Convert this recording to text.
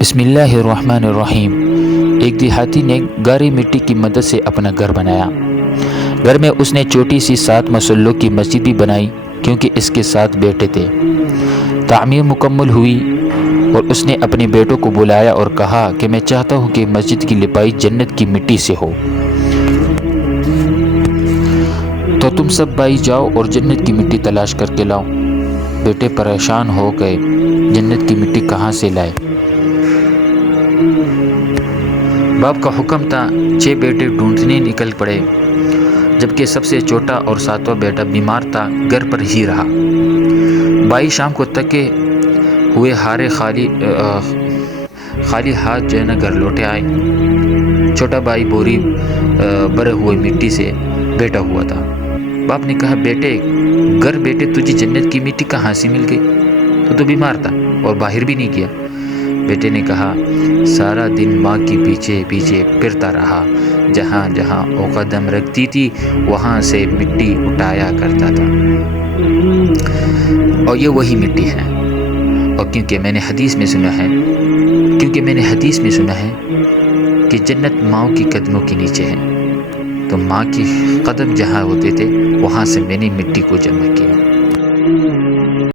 بسم اللہ الرحمن الرحیم۔ ایک دیہاتی نے گاری مٹی کی مدد سے اپنا گھر بنایا۔ گھر میں اس نے چھوٹی سی 7 مسلوں کی مسجد بھی بنائی کیونکہ اس کے 7 بیٹے تھے۔ تعمیر مکمل ہوئی اور اس نے اپنے بیٹوں کو بلایا اور کہا کہ میں چاہتا ہوں کہ مسجد کی لپائی جنت کی مٹی سے ہو، تو تم سب بھائی جاؤ اور جنت کی مٹی تلاش کر کے لاؤ۔ بیٹے پریشان ہو گئے، جنت کی مٹی کہاں سے لائے؟ باپ کا حکم تھا، 6 بیٹے ڈھونڈنے نکل پڑے، جبکہ سب سے چھوٹا اور 7واں بیٹا بیمار تھا، گھر پر ہی رہا۔ بھائی شام کو تھکے ہوئے ہارے خالی ہاتھ گھر لوٹے آئے۔ چھوٹا بھائی بوری بھرے ہوئے مٹی سے بیٹھا ہوا تھا۔ باپ نے کہا، بیٹے تجھے جنت کی مٹی کہاں سے مل گئی؟ تو بیمار تھا اور باہر بھی نہیں گیا۔ بیٹے نے کہا، سارا دن ماں کے پیچھے پیچھے پھرتا رہا، جہاں جہاں وہ قدم رکھتی تھی وہاں سے مٹی اٹھایا کرتا تھا، اور یہ وہی مٹی ہے۔ اور کیونکہ میں نے حدیث میں سنا ہے کہ جنت ماں کی قدموں کے نیچے ہے، تو ماں کی قدم جہاں ہوتے تھے وہاں سے میں نے مٹی کو جمع کیا۔